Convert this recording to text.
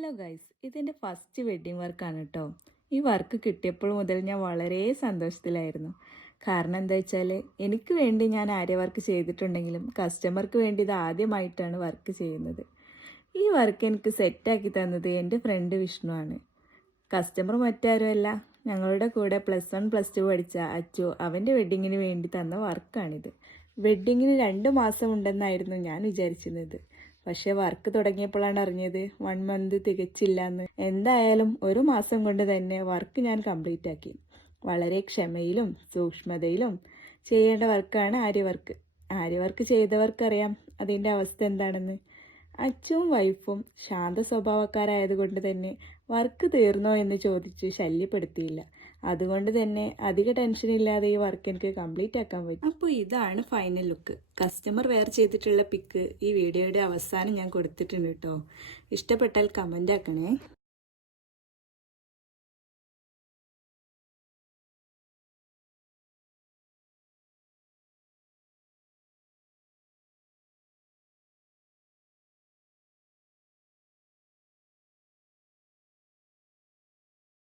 Hello guys, ഇതെൻ്റെ first wedding വർക്കാണ് കേട്ടോ. ഈ വർക്ക് കിട്ടിയപ്പോൾ മുതൽ ഞാൻ വളരെ സന്തോഷത്തിലായിരുന്നു. കാരണം എന്താ വെച്ചാൽ എനിക്ക് വേണ്ടി ഞാൻ ആര്യ വർക്ക് ചെയ്തിട്ടുണ്ടെങ്കിലും കസ്റ്റമർക്ക് വേണ്ടി ഇത് ആദ്യമായിട്ടാണ് വർക്ക് ചെയ്യുന്നത്. ഈ വർക്ക് എനിക്ക് സെറ്റാക്കി തന്നത് എൻ്റെ ഫ്രണ്ട് വിഷ്ണു ആണ്. കസ്റ്റമർ മറ്റാരുമല്ല, ഞങ്ങളുടെ കൂടെ +1 +2 പഠിച്ച അച്ചു. അവൻ്റെ വെഡ്ഡിങ്ങിന് വേണ്ടി തന്ന വർക്കാണിത്. വെഡ്ഡിങ്ങിന് 2 മാസം ഉണ്ടെന്നായിരുന്നു ഞാൻ വിചാരിച്ചിരുന്നത്. പക്ഷെ വർക്ക് തുടങ്ങിയപ്പോഴാണ് അറിഞ്ഞത് 1 മന്ത് തികച്ചില്ല. എന്തായാലും 1 മാസം കൊണ്ട് തന്നെ വർക്ക് ഞാൻ കംപ്ലീറ്റ് ആക്കി. വളരെ ക്ഷമയിലും സൂക്ഷ്മതയിലും ചെയ്യേണ്ട വർക്കാണ് ആര്യവർക്ക്. ആര്യവർക്ക് ചെയ്തവർക്കറിയാം അതിൻ്റെ അവസ്ഥ എന്താണെന്ന്. അച്ചുവും വൈഫും ശാന്ത സ്വഭാവക്കാരായതുകൊണ്ട് തന്നെ വർക്ക് തീർന്നോ എന്ന് ചോദിച്ച് ശല്യപ്പെടുത്തിയില്ല. അതുകൊണ്ട് തന്നെ അധിക ടെൻഷൻ ഇല്ലാതെ ഈ വർക്ക് എനിക്ക് കംപ്ലീറ്റ് ആക്കാൻ പറ്റും. അപ്പോൾ ഇതാണ് ഫൈനൽ ലുക്ക്. കസ്റ്റമർ വെയർ ചെയ്തിട്ടുള്ള പിക്ക് ഈ വീഡിയോയുടെ അവസാനം ഞാൻ കൊടുത്തിട്ടുണ്ട് കേട്ടോ. ഇഷ്ടപ്പെട്ടാൽ കമൻ്റ് ആക്കണേ.